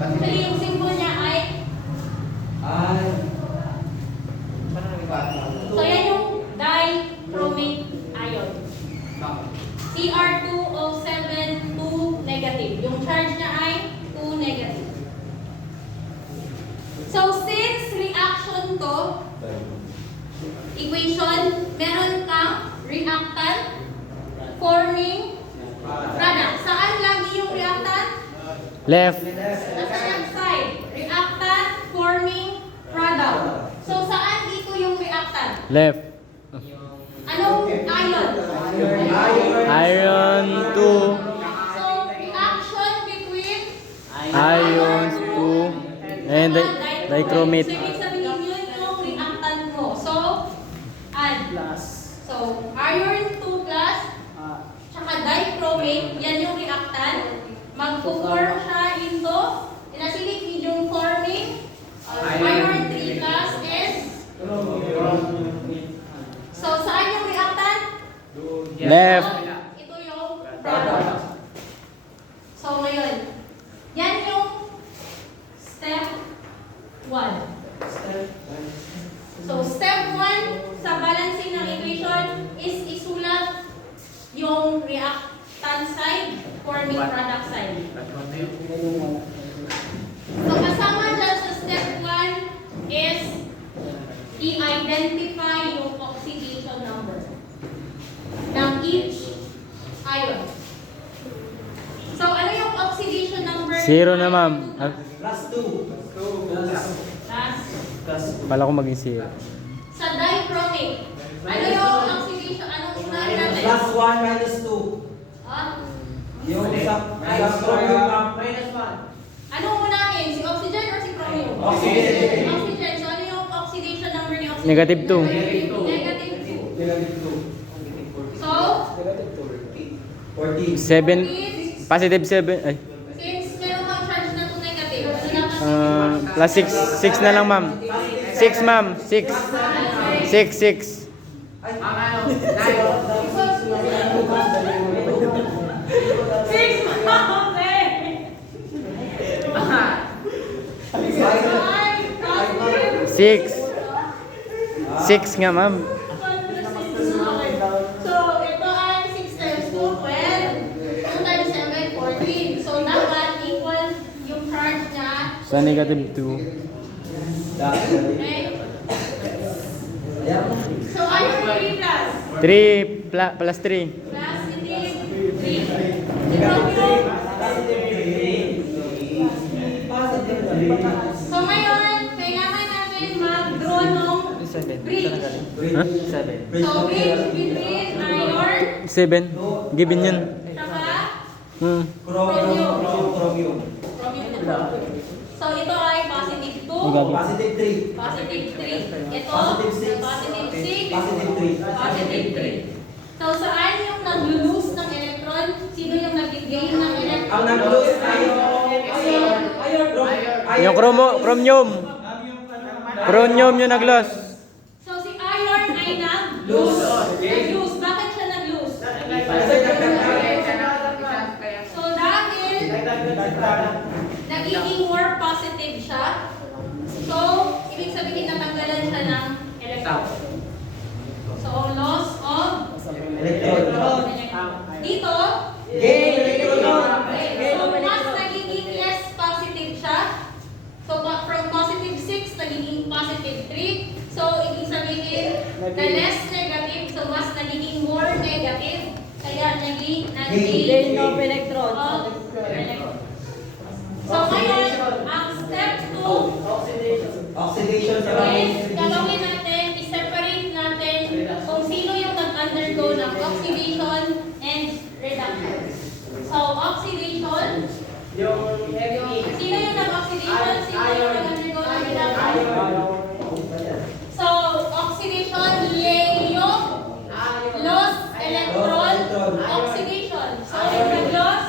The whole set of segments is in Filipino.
Actually, yung symbol niya ay so yan yung dichromate ion. Cr2O7 2 negative. Yung charge niya ay 2 negative. So since reaction to equation, meron kang reactant forming product. Saan lagi yung reactant? Left. Nasa left side. Reactant forming product. So saan dito yung reactant? Left. Anong ion? Iron 2. So reaction between Ions 2. And dichromate. So ibig sabihin yun yung reactant mo. So add. So iron 2 plus tsaka dichromate, yan yung reactant. Magpo-form siya into acidic medium forming iron 3 plus is. So saan yung reactant? Left. Ito yung product. So ngayon, yan yung step 1. So step 1 sa balancing ng equation is isulat yung reactant side forming product side. So kasama dyan sa step 1 is i-identify yung oxidation number ng each ion. So ano yung oxidation number? 0 na, ma'am. Plus 2. Pala ko maging 0. Sa dichromate, ano yung oxidation? Anong unahin natin? Plus 1 minus 2. Yung sa chromium minus 1. Anong unahin? Si oxygen or si chromium? Oxygen. Oxygen. So ano yung oxidation number ni oxygen? Negative 2. Negative 2. Negative 2. So, 14. 7. Positive 7. Ay. since meron kang charge na 2 negative, ano dapat? Plus 6. 6 na lang, ma'am. 6, ma'am. 6. 6. 6. Six. 6 nga, ma'am. So, ito ay 6 times 2, 12. 2 times 7, 14. So, dapat equal yung charge niya. Sa negative 2. Okay? So, ano yung 3 plus? 3 plus 3. Plus, hindi 3. So, ngayon, kailangan natin mag-draw ng bridge. Ha? So, bridge between iron 7. Given yun. saka Chromium. chromium. So, ito ay positive 2, Positive 3. positive 3. Ito, Positive 6. positive 6, Positive 3. positive 3. So, saan yung nag-lose ng electron? Sino yung nag-gain ng electron? Ang nag-lose iron. Yung chromium. Chromium yung nag-loss. So, si iron ay nag-lose. Nag-lose. Bakit siya nag-lose? So, dahil nagiging more positive siya, so, ibig sabihin natanggalan siya ng electron. So, loss of Electron. dito, Gain electron. so, mas nagiging less positive siya. So, from positive 6, nagiging positive 3. So, ibig sabihin, the less negative, so mas nagiging more negative. Kaya naging Gain of of electron. So, ngayon, ang step 2 Oxidation sa is gagawin natin, i-separate natin kung sino yung nag-undergo ng oxidation and reduction. So, oxidation, sino yung nag-oxidation? Sino yung nag-undergo ng reduction? So, oxidation, yung loss electron oxidation. So, yung nag-loss,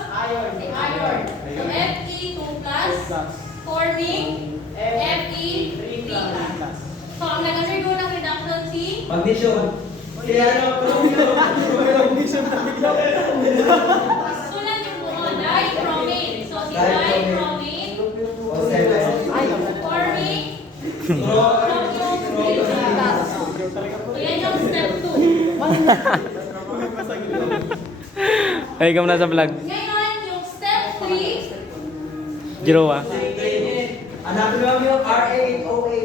si iron. So, Fe2 plus forming Fe3 plus. So, ang nag-undergo ng reduction si Magnesium. Kaya ano, magnesium na bigla. sulat yung buo, dichromate. So, si dichromate So, yan yung step 2. Ay, ikaw na sa vlog. Ngayon, yung step 3, Jiro ah. Hanapin mo yung RA-OA.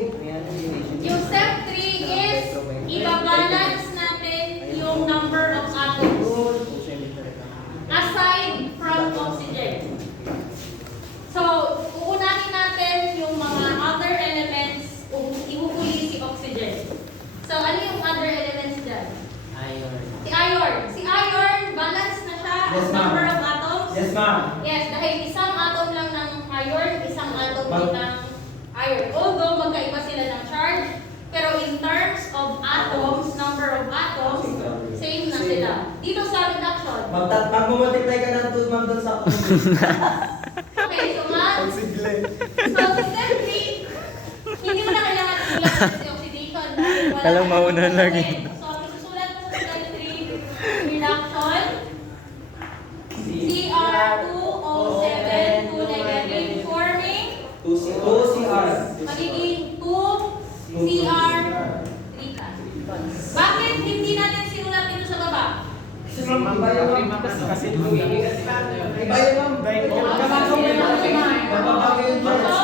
yung step 3 is ibabalance natin yung number of atoms aside from oxygen. So, uunahin natin yung mga other elements, ihuhuli si oxygen. So, ano yung other elements dyan? Si iron. Si iron, balance na siya Yes, ang ma'am. number of atoms. Yes, ma'am. Yes, dahil isang atom lang ng iron, isang atom din ng iron. Although magkaiba sila ng charge, pero in terms of atoms, number of atoms, same na sila. Dito sa reduction. Magmumultiply ka ng 2, ma'am, doon sa Okay, so ma'am. So, sa step 3, hindi mo na kailangan isulat si oxidation dahil wala Alam, ka mauna namang lagi. gagawin. So, isusulat mo sa step 3, reduction, Cr2O7, 2 negative, forming 2CR. magiging 2Cr3 plus. Bakit hindi natin sinulat dito sa baba? Iba yun, ma'am. Bababago yun, ma'am. So,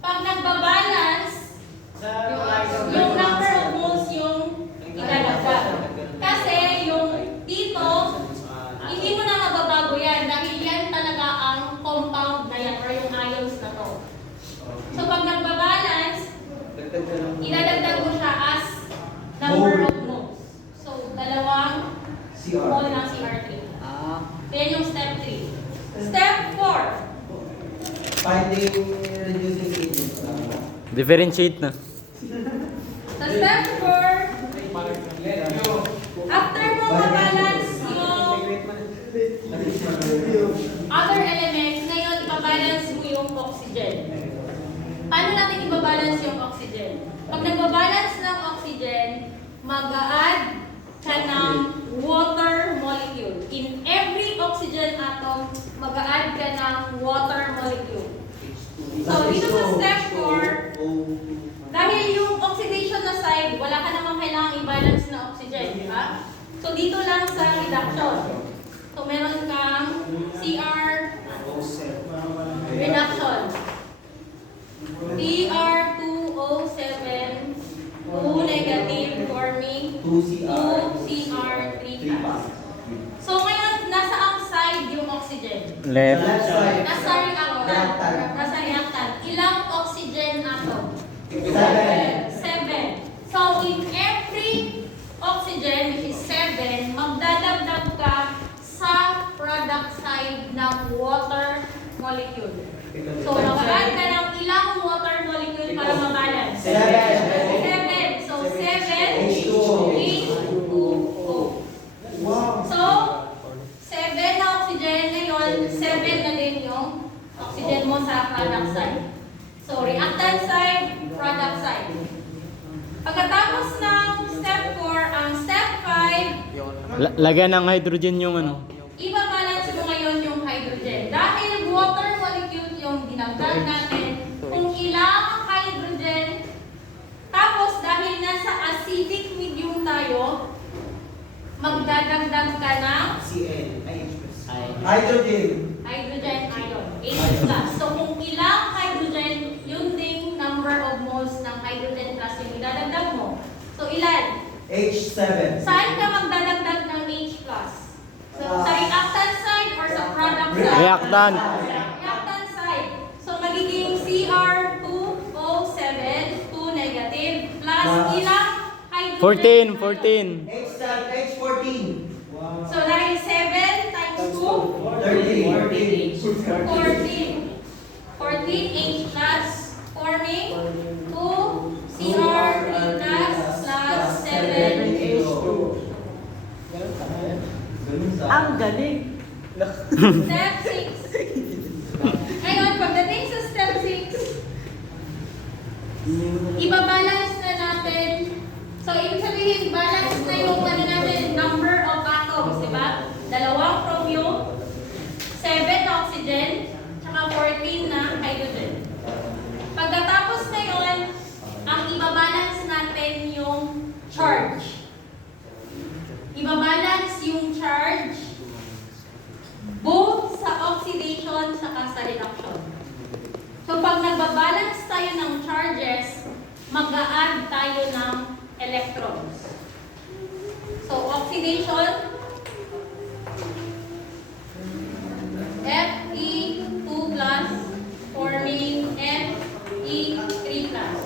pag nagbabalance, yung number of moles yung ilalagdag. Kasi yung dito, hindi mo na mababago yan dahil yan talaga ang compound na yan or yung ions na to. So, pag nagbabalance, ilalagdag mo siya as number of moles. So, dalawang mole ng CR3. Yan yung step 3. Step 4. Finding reducing agents. Differentiate na. Sa step 4, after mo mabalance yung other elements, ngayon ibabalance mo yung oxygen. Paano natin ibabalance yung oxygen? Pag nagbabalance ng oxygen, mag-a-add ka ng water molecule. In every oxygen atom, mag-a-add ka ng water molecule. So, dito sa step 4, dahil yung oxidation na side, wala ka namang kailangang i-balance na oxygen, di ba? So, dito lang sa reduction. So, meron kang Cr reduction. Cr2O7, 2 negative, forming 2Cr3 plus. So, ngayon, nasa ang side yung oxygen? Left. Nasa reactant. Nasa reactant. Ilang oxygen atom? 7. 7. So, in every oxygen, which is 7, magdadagdag ka sa product side ng water molecule. So, mag-add ka ng ilang water molecule para mabalance? 7. So, 7 H2O. So, 7 na oxygen, ngayon, 7 na din yung oxygen mo sa product side. So, reactant side, product side. Pagkatapos ng step 4, ang step 5, Lagyan ng hydrogen yung ano. ibabalance mo ngayon yung hydrogen. Dahil water molecule yung dinagdag natin, kung ilang hydrogen, tapos dahil nasa acidic medium tayo, magdadagdag ka ng Hydrogen. hydrogen ion, H+. So kung ilang hydrogen, yun ding number of moles ng hydrogen plus yung idadagdag mo. So ilan? H7. Saan ka magdadagdag ng H+? Sa reactant side or sa product side? Reactant. Reactant side. So magiging Cr2O7, 2 negative, plus ilang hydrogen? 14. H14. So dahil 7 times 2, 13. 14 H plus, forming 2 Cr3 plus 7 H2. Ang galing. Step 6. Ngayon, pagdating sa step 6, ibabalance na natin. So, ibig sabihin, balance na yung ano natin, number of atoms, di ba? 2 chromium, 7 na oxygen, tsaka 14 na hydrogen. Pagkatapos na yun, pag nagbabalance tayo ng charges, mag-a-add tayo ng electrons. So, oxidation, Fe2 plus forming Fe3 plus.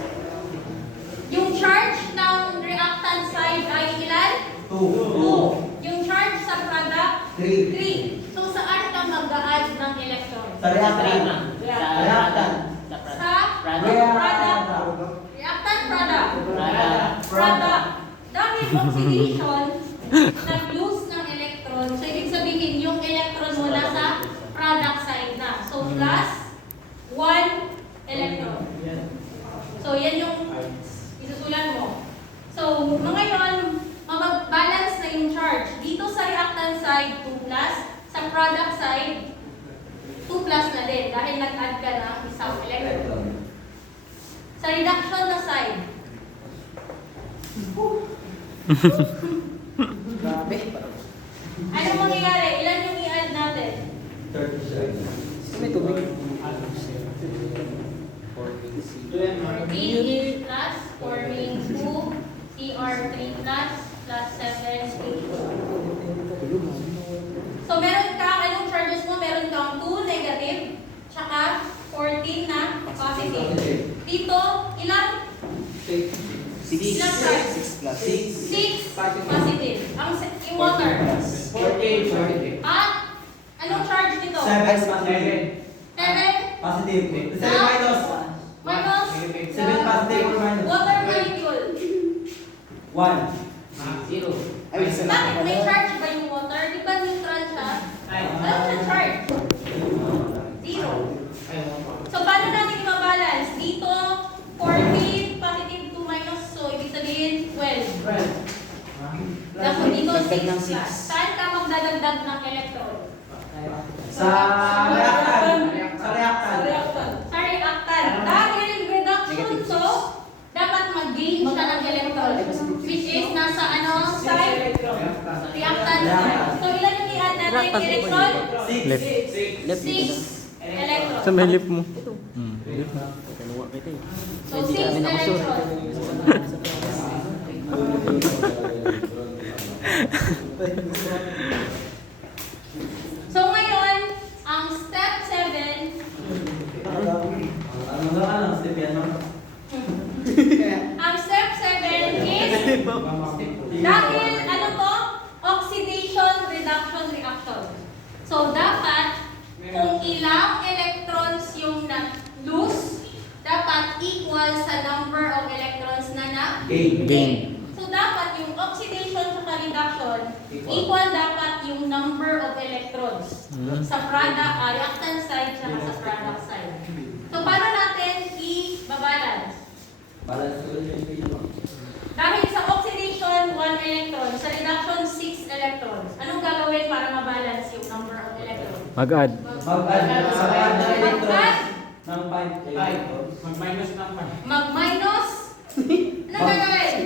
Yung charge ng reactant side ay ilan? 2. Yung charge sa product? 3. So, saan ka mag-a-add ng electrons? Sa reactant. Reactant. Sa product. Reactant product. Dahil oxidation, nag-lose ng electron. So, ibig sabihin, yung electron mo nasa product side na. So, plus 1 electron. So, yan yung isusulat mo. So, ngayon, mag-balance na yung charge. Dito sa reactant side, 2 plus. Sa product side, 2 plus na din. Dahil nag-add ka ng isang electron. Sa reduction na side, Grabe. ano mangyayari? Ilan yung i-add natin? 37. May tubig. 14 plus, forming 2, CR3 plus 7, 8. So, meron ka, anong charges mo? Meron kang 2 negative, tsaka 14 na positive. Dito, ilang? 6 Ilang charge? 6 positive. Yung water. 14. At, anong charge dito? 7 positive. 7 Positive. 7 minus. minus 7 positive or minus. water molecule. 1. Bakit may charge ba yung water? Di ba neutral siya? Ano siya charge? 0. So, paano natin i-balance? Dito, 14, positive 2 minus. So, ibig sabihin, 12. Tapos dito, 6 plus. Saan ka magdadagdag ng electron? Sa reactant. Sa reactant. Sa reactant. Dahil reduction, so, dapat mag-gain siya ng electron. Which is nasa ano side? Reactant side. So, ilan yung i-add natin electron? 6. 6 electron. Sa may lip mo. So, 6 electron. So, ngayon, ang step 7, Ano? Step yan, no? ang step 7 is, dahil ano to? Oxidation reduction reaction. So, dapat, kung ilang electrons yung na-lose, dapat equal sa number of electrons na Gain. So, dapat yung oxidation sa reduction, equal dapat yung number of electrons sa product, reactant side, saka sa product side. So, paano natin i-balance? Balance ko yung video. Dahil sa oxidation, 1 electron. Sa reduction, 6 electrons. Anong gagawin para mabalance yung number of electrons? Mag-add. Mag-add sa add na electrons Mag-add? ng 5 electrons. Mag-minus ng 5. Mag-minus? Anong gagawin?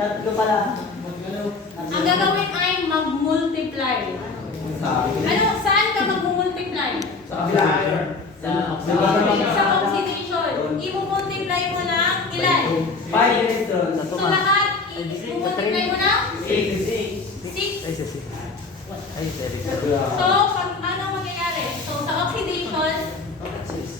Tatlo pala. Ang gagawin ay mag-multiply. Ano, saan ka mag-multiply? Sa kabila. Sa oxidation. I-multiply mo ng ilan? 5 electrons. So lahat, i-multiply mo ng 6. So, ano mangyayari? So, sa oxidation,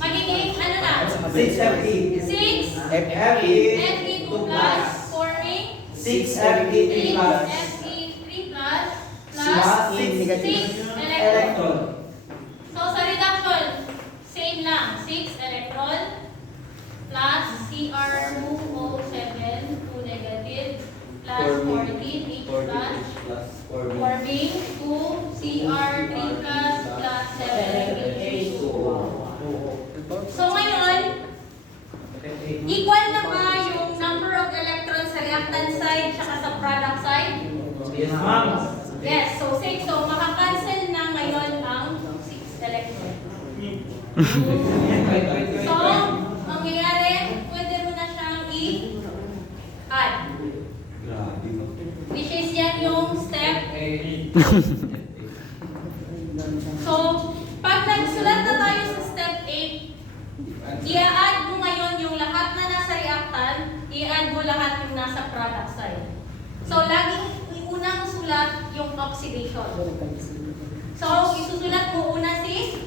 magiging ano na? 6 Fe. 6 Fe2 plus forming 6 Fe3 plus Fe3 plus plus 6 electron. electron. So, sa reduction, same lang. 6 electron plus Cr2O7, 2 negative, plus 14, H plus, forming 2 Cr3 plus 7 H2. So, ngayon, equal na ba yung number of electrons sa reactant side at sa product side? Yes, ma'am. Yes, so 6. So, makakancel na ngayon ang 6 electrons. So, mangyayari, pwede mo na siyang i-add. Which is yan yung step i-add mo ngayon yung lahat na nasa reactant, i-add mo lahat yung nasa product side. So, laging unang sulat yung oxidation. So, isusulat mo una si?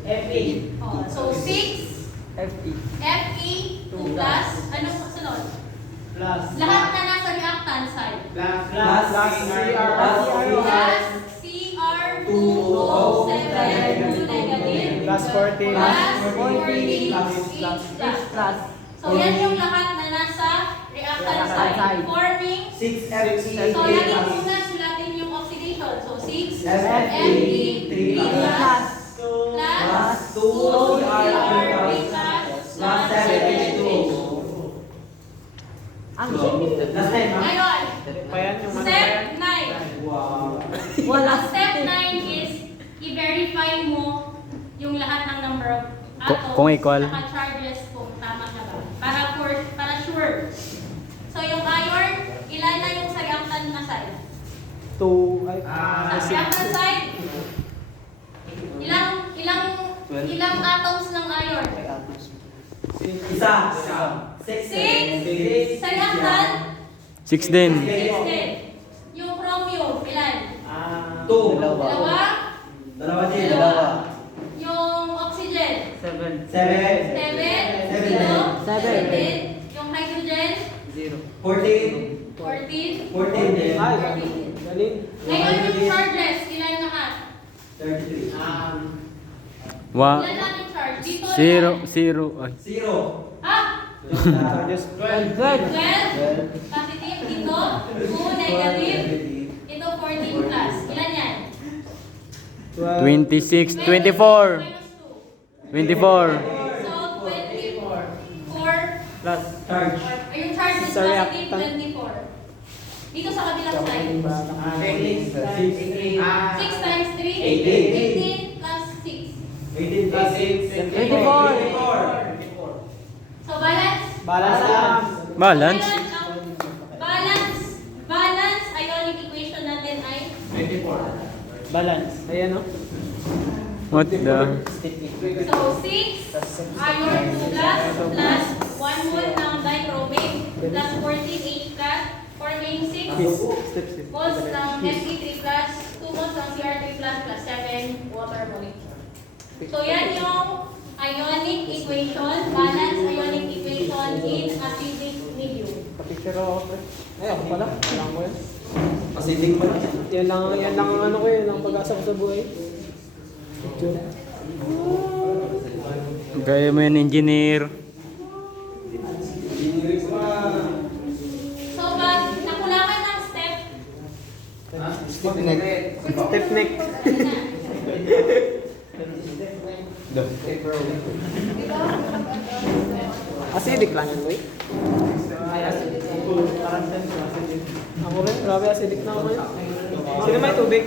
Fe. Oh, so, 6 FE. Fe 2 plus, anong kasunod? Plus. Lahat na nasa reactant side. Plus. Plus CR2O7 2 negative. Plus 14. Plus 14 Plus. Plus. So, yan yung lahat na nasa reactant side. Forming 6 Fe. So, lagi muna sulatin yung oxidation. So, 6 Fe 3 plus 2 CR3 plus 7 H2. Ang Last time, ha? Ngayon, Pa yan yung ano pa step yan? 9. Wow. wala. Ang step 9 is i-verify mo yung lahat ng number of atoms Kung equal. saka charges kung tama na ba. Para sure. So, yung iron, ilan na yung sa reactant na side? 2. Sa reactant side, ilang atoms ng iron? Isa. 6. Sa reactant, 6 din. 6 din. Yung chromium, ilan? 2. Dalawa. Dalawa din. Yung oxygen, 7. 7. Dito, 7. din. Yung hydrogen, 14. 14. 14 din. 14. Galing. Ngayon yung charges, ilan lahat? 33. Ilan lang yung charge? Dito, 0. 0. Ay. 0. Ah! 12. 12. Positive. Dito, 2 negative. Ito, 14 plus. Ilan yan? 26. 24. Minus 2. 24. So, 24. Plus. Charge. Ay, yung charge is Sa positive reactant. 24. Dito sa kabilang side. 6 6 times 3? 18 18. plus 6. 18 plus 6. 24. So, balance? Balance. Ngayon, ang balance ionic equation natin ay? Balance. Ayan o. What the? So, 6 iron 2 plus 1 mole ng dichromate plus 14 H plus forming 6 moles ng Fe3 plus 2 moles ng Cr3 plus 7 water molecule. So, yan yung ionic equation, balance ionic equation in acidic medium. Kapicture ako. Ay, ako pala. Kailangan ko yan. Acidic pa lang. Yan lang ang ano ko yun. Ang pag-asa ko sa buhay. Picture. Gaya mo yan, engineer. So, pag nakulangan ng step, Step neck. Acidic lang yan, boy. Ako rin, grabe acidic na ako ngayon. Sino may tubig?